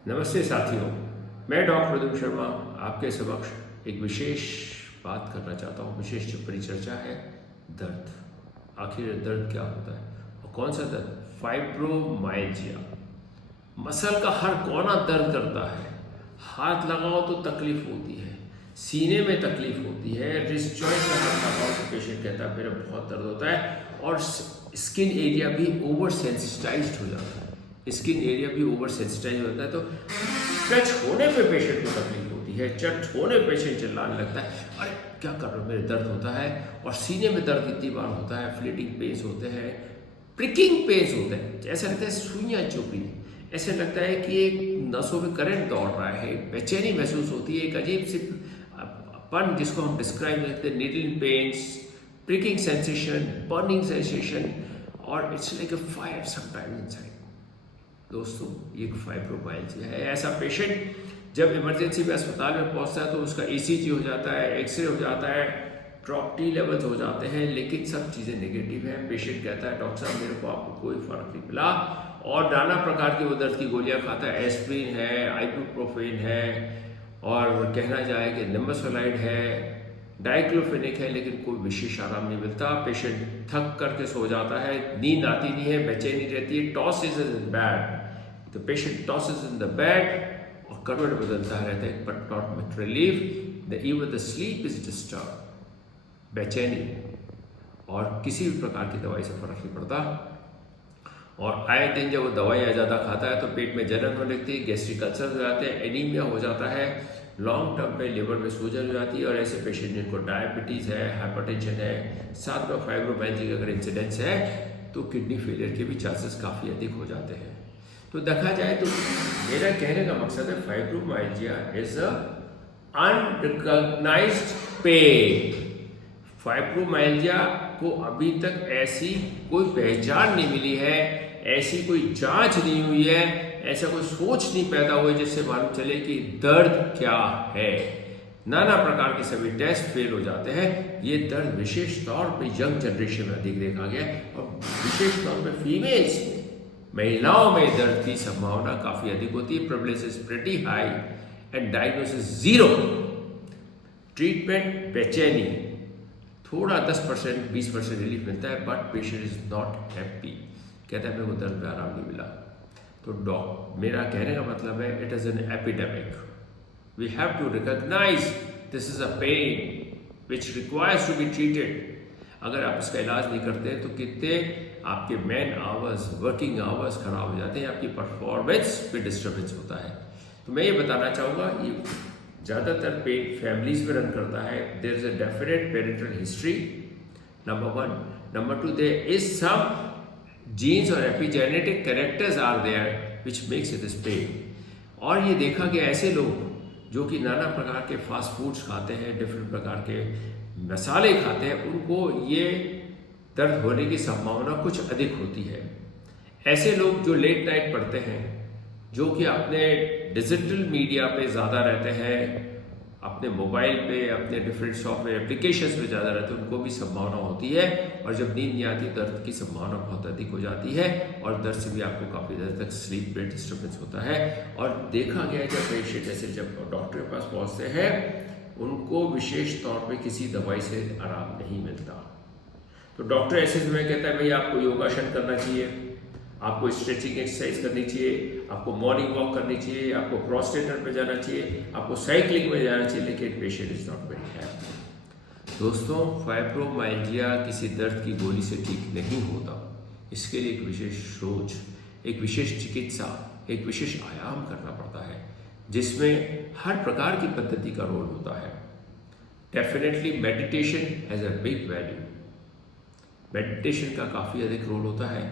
नमस्ते साथियों, मैं डॉक्टर प्रदीप शर्मा आपके समक्ष एक विशेष बात करना चाहता हूँ। विशेष जो परिचर्चा है दर्द। आखिर दर्द क्या होता है और कौन सा दर्द? फाइब्रोमाइल्जिया। मसल का हर कोना दर्द करता है। हाथ लगाओ तो तकलीफ होती है, सीने में तकलीफ होती है, रिस्ट जॉइंट में हाथ लगाओ तो पेशेंट कहता है मेरा बहुत दर्द होता है, और स्किन एरिया भी ओवर सेंसिटाइज्ड हो जाता है। स्किन एरिया भी ओवर सेंसिटाइज होता है तो टच होने पे पेशेंट को तकलीफ होती है, टच होने पे पेशेंट चिल्लाने लगता है, अरे क्या कर रहे हो, मेरे दर्द होता है। और सीने में दर्द इतनी बार होता है, फ्लीटिंग पेन्स होते हैं, प्रिकिंग पेन्स होते हैं, जैसे लगता है सुइयां चुभ रही है, ऐसे लगता है कि एक नसों में करंट दौड़ रहा है, बेचैनी महसूस होती है, एक अजीब सी पन जिसको हम डिस्क्राइब करते हैं, needle pains, pricking sensation, burning sensation, और it's like a fire sometime inside. दोस्तों, ये फाइब्रोमाइल्जिया है। ऐसा पेशेंट जब इमरजेंसी में अस्पताल में पहुंचता है तो उसका ईसीजी हो जाता है, एक्सरे हो जाता है, ड्रॉप टी लेवल्स हो जाते हैं, लेकिन सब चीज़ें नेगेटिव हैं। पेशेंट कहता है डॉक्टर साहब मेरे को आपको कोई फर्क नहीं मिला, और नाना प्रकार की वो दर्द की गोलियां खाता है, एस्प्रिन है, आइबुप्रोफेन है, और कहना जाए कि निम्बोसोलाइड है, डाइक्लोफेनिक है, लेकिन कोई विशेष आराम नहीं मिलता। पेशेंट थक करके सो जाता है, नींद आती नहीं है, बेचैनी रहती है, toss is in bed, the patient tosses in the bed और करवट बदलता रहता है, but not with relief, even the sleep is disturb, बेचैनी, और किसी भी प्रकार की दवाई से फर्क नहीं पड़ता। और आए दिन जब वो दवाइयाँ ज़्यादा खाता है तो पेट में जलन होने लगती है, गैस्ट्रिक अल्सर हो जाते हैं, एनीमिया हो जाता है, लॉन्ग टर्म में लिवर में सूजन हो जाती है, और ऐसे पेशेंट जिनको डायबिटीज़ है, हाइपरटेंशन है, साथ में फाइब्रोमाइल्जिया अगर इंसिडेंस है तो किडनी फेलियर के भी चांसेस काफ़ी अधिक हो जाते हैं। तो देखा जाए तो मेरा कहने का मकसद है fibromyalgia is a unrecognised pain. Fibromyalgia को अभी तक ऐसी कोई पहचान नहीं मिली है, ऐसी कोई जांच नहीं हुई है, ऐसा कोई सोच नहीं पैदा हुई जिससे मालूम चले कि दर्द क्या है। नाना प्रकार के सभी टेस्ट फेल हो जाते हैं। ये दर्द विशेष तौर पे यंग जनरेशन में अधिक देखा गया है, और विशेष तौर पे फीमेल्स में, महिलाओं में दर्द की संभावना काफी अधिक होती है। Prevalence is pretty high and diagnosis 0। Treatment बेचैनी, थोड़ा 10% 20% रिलीफ मिलता है, but patient is not happy, कहता है मेरे को दर्द में आराम नहीं मिला। तो मेरा कहने का मतलब है it is an epidemic. We have to recognise this is a pain which requires to be treated. अगर आप इसका इलाज नहीं करते तो कितने आपके मैन आवर्स, वर्किंग आवर्स खराब हो जाते हैं, आपकी परफॉर्मेंस पे डिस्टर्बेंस होता है। तो मैं ये बताना चाहूँगा, ये ज़्यादातर पेन फैमिलीज में रन करता है। There is a definite parental history, number 1। Number 2, there is some genes और epigenetic characters are there which makes it is pain. और ये देखा गया ऐसे लोग जो कि नाना प्रकार के फास्ट फूड्स खाते हैं, डिफरेंट प्रकार के मसाले खाते हैं, उनको ये दर्द होने की संभावना कुछ अधिक होती है। ऐसे लोग जो लेट नाइट पढ़ते हैं, जो कि अपने डिजिटल मीडिया पे ज़्यादा रहते हैं, अपने मोबाइल पे, अपने डिफरेंट सॉफ्टवेयर एप्लीकेशंस पे ज़्यादा रहते हैं, उनको भी संभावना होती है। और जब नींद नहीं आती दर्द की संभावना बहुत अधिक हो जाती है, और दर्द से भी आपको काफ़ी देर तक स्लीप में डिस्टर्बेंस होता है। और देखा गया जब पेशेंट जैसे जब डॉक्टर के पास पहुँचते हैं, उनको विशेष तौर पर किसी दवाई से आराम नहीं मिलता। तो डॉक्टर ऐसे समय कहता है भैया आपको योगासन करना चाहिए, आपको स्ट्रेचिंग एक्सरसाइज करनी चाहिए, आपको मॉर्निंग वॉक करनी चाहिए, आपको क्रॉस ट्रेनर पे जाना चाहिए, आपको साइकिलिंग में जाना चाहिए, लेकिन patient is not very happy. दोस्तों, फाइब्रोमाइल्जिया किसी दर्द की गोली से ठीक नहीं होता। इसके लिए एक विशेष सोच, एक विशेष चिकित्सा, एक विशेष आयाम करना पड़ता है, जिसमें हर प्रकार की पद्धति का रोल होता है। Definitely meditation has a big value. Meditation का काफ़ी अधिक रोल होता है,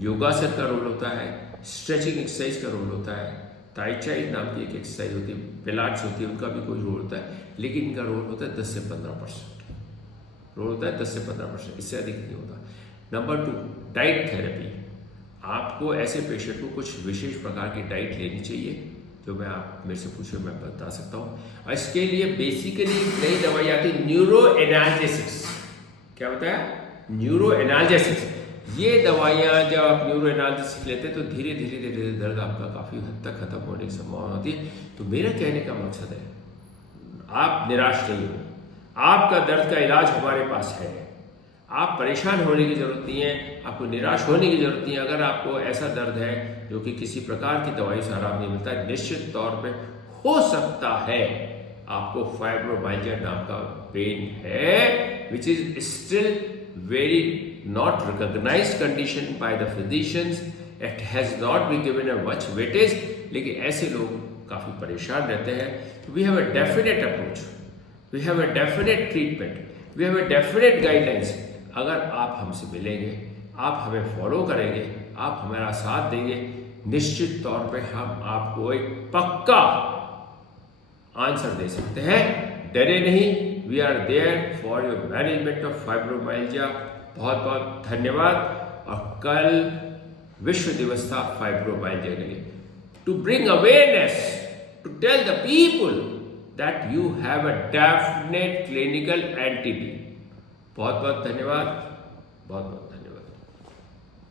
योगासन का रोल होता है, स्ट्रेचिंग एक्सरसाइज का रोल होता है, ताई चाई नाम की एक एक्सरसाइज होती है, पिलाट्स होती है, उनका भी कोई रोल होता है, लेकिन इनका रोल होता है 10 से 15%। रोल होता है 10 से 15%, इससे अधिक नहीं होता। Number 2, diet therapy. आपको ऐसे पेशेंट को कुछ विशेष प्रकार की डाइट लेनी चाहिए, जो मैं आप मेरे से पूछे मैं बता सकता हूँ। और इसके लिए बेसिकली नई दवाई आती है न्यूरो एनाल्जेसिक्स। क्या बताया? Neuro analgesics. ये दवाइयाँ जब आप न्यूरो एनाल्जेसिक लेते हैं तो धीरे धीरे धीरे दर्द आपका काफ़ी हद तक खत्म होने की संभावना होती है। तो मेरा कहने का मकसद है, आप निराश नहीं हो, आपका दर्द का इलाज हमारे पास है। आप परेशान होने की ज़रूरत नहीं है, आपको निराश होने की ज़रूरत नहीं है। अगर आपको ऐसा दर्द है जो कि किसी प्रकार की दवाई से आराम नहीं मिलता है, निश्चित तौर पे हो सकता है आपको फाइब्रोमाइल्जिया नाम का पेन है, which is still very not recognised condition by the physicians, it has not be given a much weightage. लेकिन ऐसे लोग काफ़ी परेशान रहते हैं। We have a definite approach, we have a definite treatment, we have a definite guidelines. अगर आप हमसे मिलेंगे, आप हमें फॉलो करेंगे, आप हमारा साथ देंगे, निश्चित तौर पे हम आपको एक पक्का आंसर दे सकते हैं। डरे नहीं, we are there for your management of fibromyalgia. बहुत बहुत धन्यवाद। और कल विश्व दिवस था फाइब्रोमाइल्जिया के लिए, to bring awareness, to tell the people that you have a definite clinical entity. बहुत बहुत धन्यवाद, बहुत बहुत धन्यवाद।